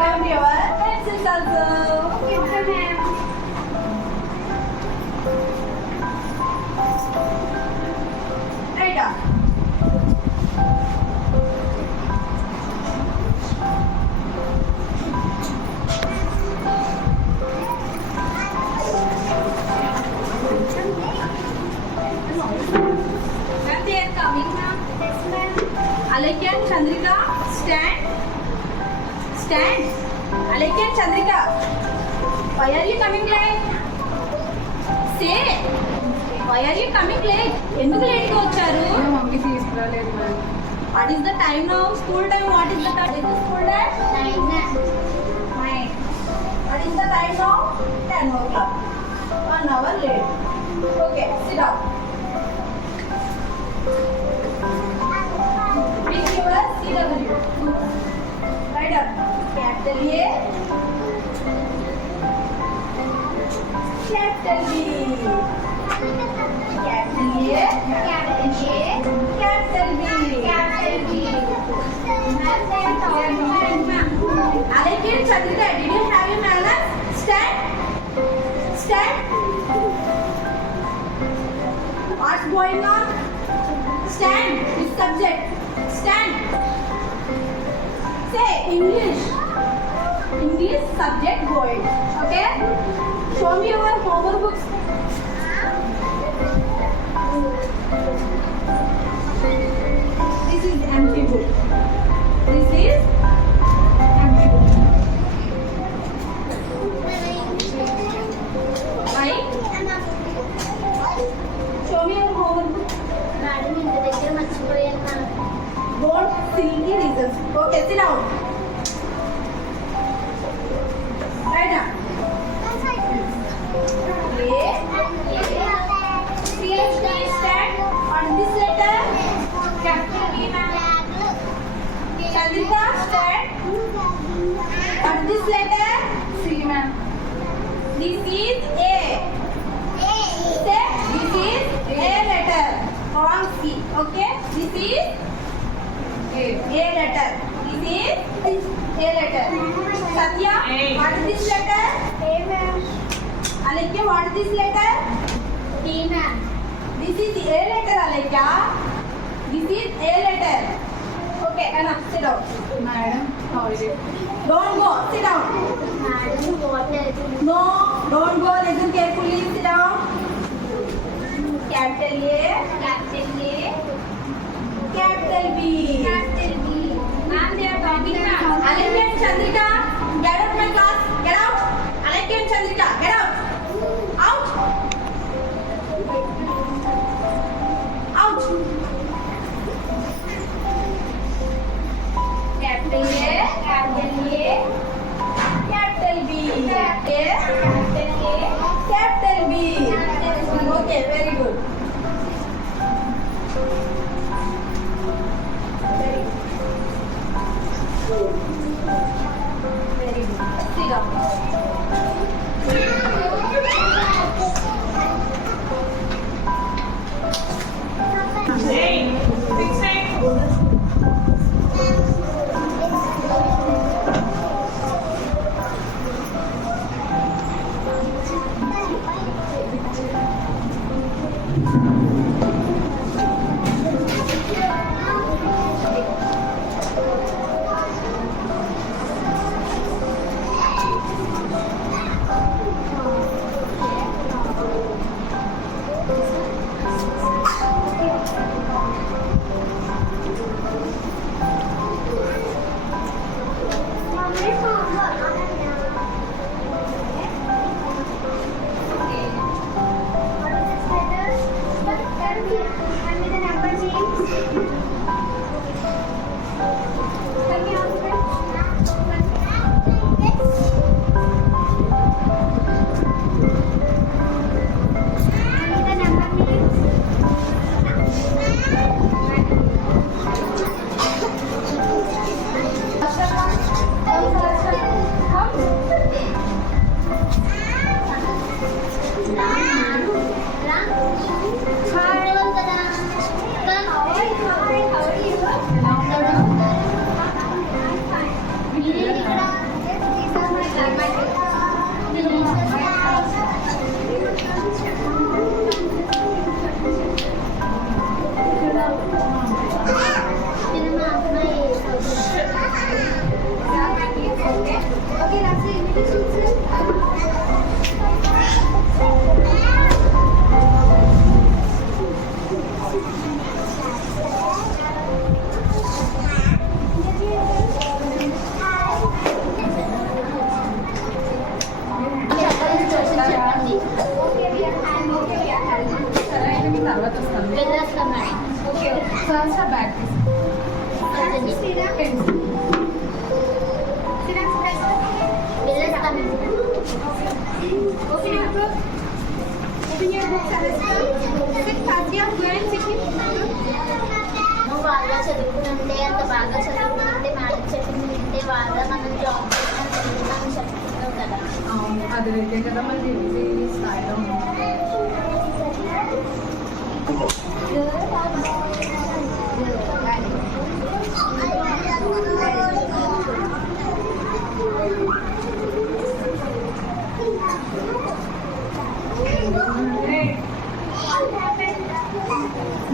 Come your pencils also. Okay, ma'am. Right up. Ma'am, they are coming, ma'am. Yes, ma'am. Alekya and Chandrika, stand. Stand. Alekya and Chandrika, why are you coming late? Say, why are you coming late? ఎందుకు లేట్ గా వచ్చారు? మమ్మీ తీసుకురాలేదు ma'am. What is the time now? School time. What is the time? Is the school time? 9, ma'am. 9. What is the time now? 10 o'clock. 1 hour late. Okay, sit down. Bring your CW. Right up. Capital A. Capital B. Capital A. Capital A. Capital B. Capital B. Ma'am, they are talking, ma'am. Alekya and Chandrika, did you have your manners? Stand. Stand. What's going on? Stand. This subject. Stand. Say English. English subject going. Okay? Show me your homework books. This is empty book. This is empty book. Right? Show me your homework book. Madam ఇంటి దగ్గర మర్చిపోయాను ma'am. Don't silly reasons. Okay, sit down. Right now. PhD stand on this letter. Capital B, ma'am. Chandrika stand on this letter. See ma'am. This is A. Say this is A letter. Wrong C. Okay. This is A. A letter. This is A letter. Satya, A. what is this letter? A, ma'am. Alekya, what is this letter? D, ma'am. This is A letter, Alekya. This is A letter. Okay, enough. Sit down. Madam toilet. Don't go. Sit down. Madam water. No, don't go. Listen carefully. Sit down. Capital A. Capital A. Capital B. Capital B. Ma'am, they are talking, ma'am. Alekya and Chandrika, get out my class. Get out. Alekya and Chandrika, get out. Out. Out. Capital A. Capital A. Capital B. Capital A. Capital B. Okay, very good. Very good. book. Open your book, Sarasika. Sit, Katya. Go and sit in. నువ్వు బాగా చదువుకుంటే అంత బాగా చదువుకుంటే మేడం చెప్పింది వింటే బాగా మనం జాబ్ చేసినా చదువుతామని చెప్తున్నావు కదా. అవును అది అయితే కదా మరి ఇది స్థాయిలో ఉంది.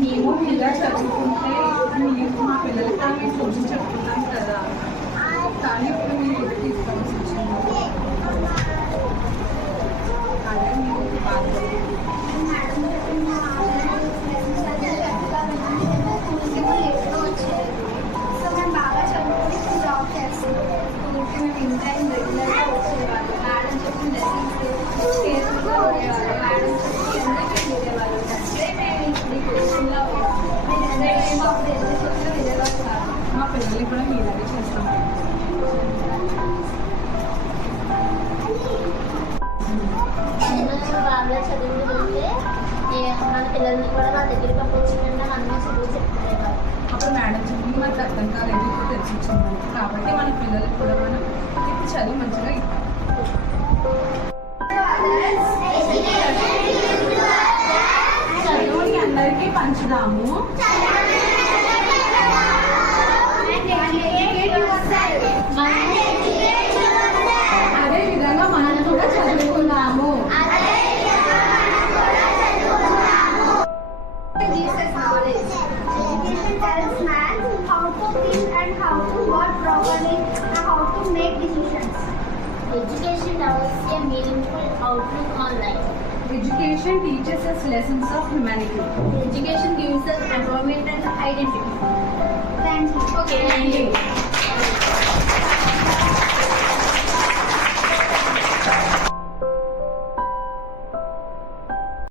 మేము ఇలా చదువుకుంటే మా పిల్లలకి మేము కొంచెం చెప్తున్నాం కదా, కానీ ఇప్పుడు మీరు ఇది తీసుకోవాల్సి వచ్చింది. అదే మీకు బాధపడుతుంది. సో మేము బాగా చదువుకుని జాబ్ చేస్తున్నాం. ఊరికి మేము ఇన్ టైం రెగ్యులర్గా వచ్చేవాళ్ళు. మేడం చెప్పిన లెసన్స్ కేర్ఫుల్గా ఉండేవాళ్ళు. మేడం చెప్పి ఎందుకు వెళ్ళేవాళ్ళు. అదే మేము ఇప్పుడు ఈ పొజిషన్లో వెళ్ళేవాళ్ళు కాదు. మా పిల్లల్ని కూడా మీలాగే చేస్తాం. నేను బాగా చదువుకుంటే మన పిల్లల్ని కూడా మా దగ్గరికి అప్పొచ్చిందంటే మనమే చదువు చెప్తుండేవాళ్ళు. అప్పుడు మేడం చెప్పింది మనకు అర్థం కాలేదు, ఇప్పుడు తెలిసిచ్చింది. కాబట్టి మన పిల్లలకు కూడా మనం ఇప్పుడు చదువు మంచిగా చదువుని అందరికీ పంచుదాము. అదే విధంగా మనం కూడా చదువుకున్నాము. Jesus knowledge. Education tells man how to think and how to work properly and how to make decisions. Education develops a meaningful outlook on life. Education teaches us lessons of humanity. Education gives us empowerment and identity. Thank you. Okay, thank you.